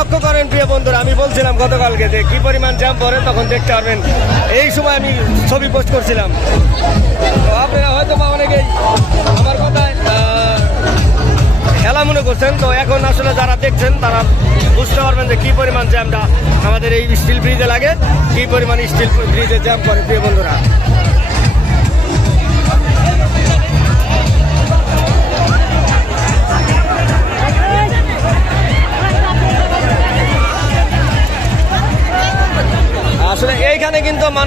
লক্ষ্য করেন প্রিয় বন্ধুরা, আমি বলছিলাম গতকালকে যে কি পরিমাণ জ্যাম পড়ে তখন দেখতে পারবেন। এই সময় আমি ছবি পোস্ট করছিলাম। তো আপনারা হয়তো বা অনেকেই আমার কথায় খেলা মনে করছেন। তো এখন আসলে যারা দেখছেন, তারা বুঝতে পারবেন যে কি পরিমাণ জ্যামটা আমাদের এই স্টিল ব্রিজে লাগে, কি পরিমাণ স্টিল ব্রিজে জ্যাম করে প্রিয় বন্ধুরা।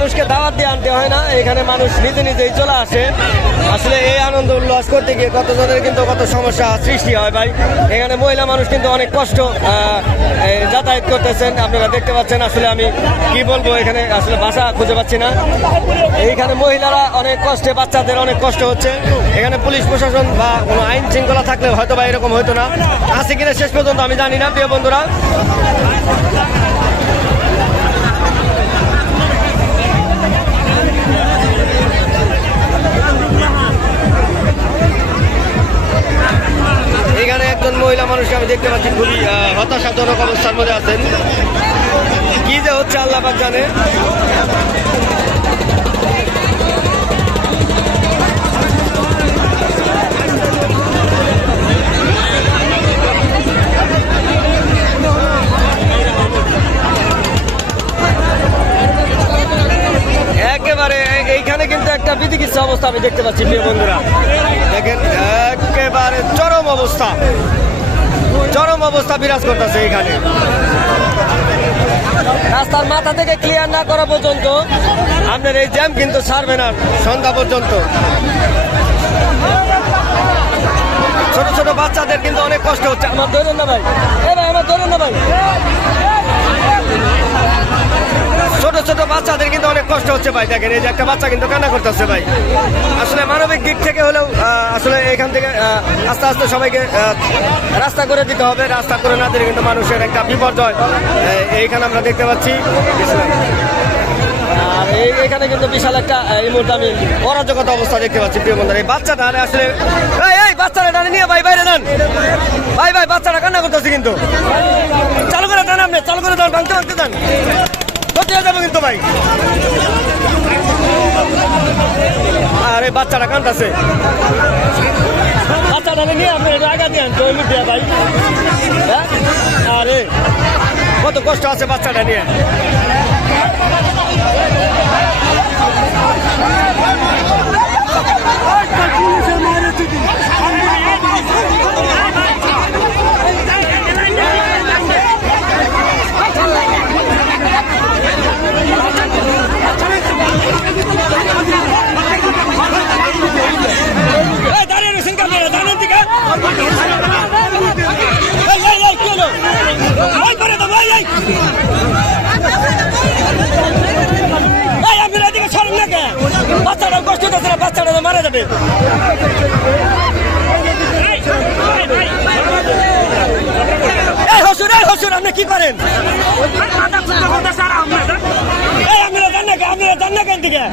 মানুষকে দাওয়াত দিয়ে আনতে হয় না। এখানে মানুষ নিজে নিজেই চলে আসে। আসলে এই আনন্দ উল্লাস করতে গিয়ে কতজনের কিন্তু কত সমস্যা সৃষ্টি হয় ভাই। এখানে মহিলা মানুষ কিন্তু অনেক কষ্ট যাতায়াত করতেছেন। আপনারা দেখতে পাচ্ছেন আসলে আমি কি বলব এখানে, আসলে ভাষা খুঁজে পাচ্ছি না। এইখানে মহিলারা অনেক কষ্টে, বাচ্চাদের অনেক কষ্ট হচ্ছে। এখানে পুলিশ প্রশাসন বা কোনো আইন শৃঙ্খলা থাকলে হয়তো বা এরকম হতো না। আছে কিনা শেষ পর্যন্ত আমি জানি না, প্রিয় বন্ধুরা। দেখতে পাচ্ছি খুবই হতাশাজনক অবস্থার মধ্যে আছেন। কি যে হচ্ছে আল্লাহ জানে। একেবারে, এইখানে কিন্তু একটা অবস্থা আমি দেখতে পাচ্ছি, প্রিয় বন্ধুরা। দেখেন, একেবারে চরম অবস্থা। চরম অবস্থা বিরাজ করতেছে এখানে। রাস্তার মাথা থেকে ক্লিয়ার না করা পর্যন্ত আপনার এই জ্যাম কিন্তু ছাড়বে না সন্ধ্যা পর্যন্ত। ছোট ছোট বাচ্চাদের কিন্তু অনেক কষ্ট হচ্ছে। আমার ধরেন না ভাই। এ ভাই, আমার ধরেন না ভাই। কষ্ট হচ্ছে ভাই, দেখেন, এই যে একটা বাচ্চা কিন্তু কান্না করতেছে ভাই। আসলে মানবিক দিক থেকে হলেও আসলে এখান থেকে আস্তে আস্তে সবাইকে রাস্তা করে দিতে হবে, রাস্তা করে না দিলে কিন্তু মানুষের একটা বিপর্যয়। এইখানে আমরা দেখতে পাচ্ছি। আর এখানে কিন্তু বিশাল একটা এই মুহূর্তে আমি অরাজকতা অবস্থা দেখতে পাচ্ছি, প্রিয় বন্ধুরা। এই বাচ্চাটা আসলে এই, বাচ্চাটা টানে নিয়ে ভাই, বাইরে নেন। ভাই ভাই, বাচ্চাটা কান্না করতেছে কিন্তু। চালু করে দেন আপনি, চালু করে দেন, ভাঙতে ভাঙতে দেন। ক্ষতি হয়ে যাবে কিন্তু ভাই। আরে বাচ্চাটা কান্দাছে বাচ্চাটা নিয়ে আপনি আগা দিয়ে তো এমনি দিয়ে ভাই। হ্যাঁ? আরে, কত কষ্ট আছে বাচ্চাটা নিয়ে। এই দাঁড়িয়ে রয়েছেন কেন জানেন দিকে এই এই এই কি হলো এই করে দাও এই এই এই আপনারা এদিকে সরেন না কেন বাচ্চাটা কষ্ট হচ্ছে না বাচ্চাটা মারা যাবে হসুর এই হসুর আপনি কি করেন আপনারা জান না আপনারা জান না কেন দিকে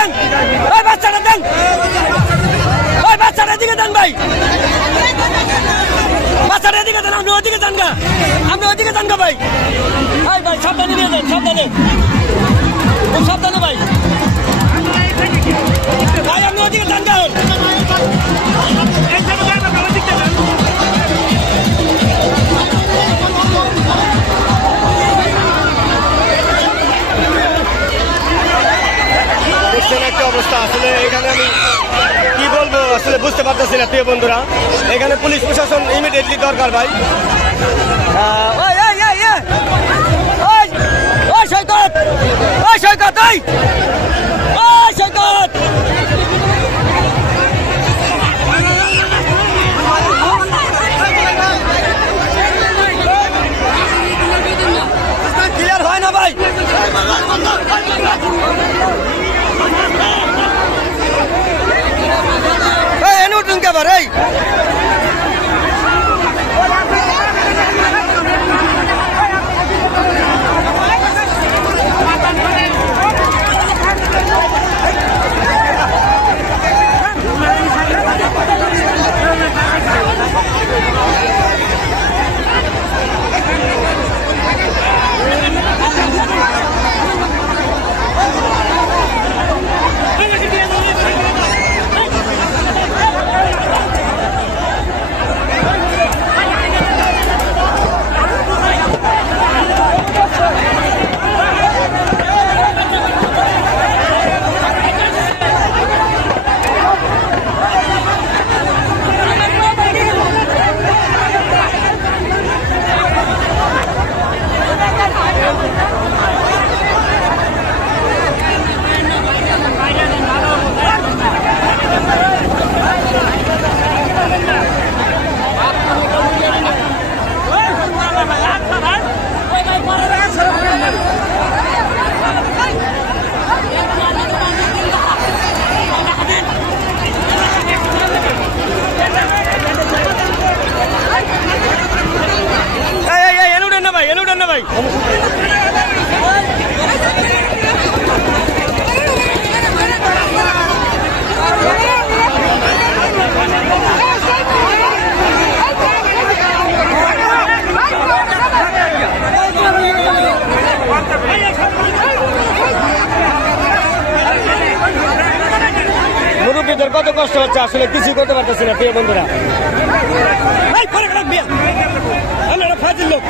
দেন। ওই বাচ্চাটা দেন। ওই বাচ্চাটা এদিকে দেন ভাই। বাচ্চাটা এদিকে দেন, আপনি ওদিকে যান গা। আপনি ওদিকে যান গা ভাই। ভাই ভাই, সাবধানে নিয়ে যান, সাবধানে। আসলে এখানে আমি কি বলব আসলে বুঝতে পারতেছি না প্রিয় বন্ধুরা। এখানে পুলিশ প্রশাসন ইমিডিয়েটলি দরকার ভাই। সৈকত সৈকত সৈকত হয় না ভাই। এই এনে উঠুন কে আবার এই এই এই এই এলুডেন না ভাই এলুডেন না ভাই মুরব্বীদের কত কষ্ট হচ্ছে আসলে কিছুই করতে পারতেছি না প্রিয় বন্ধুরা। ফাজিল লোক।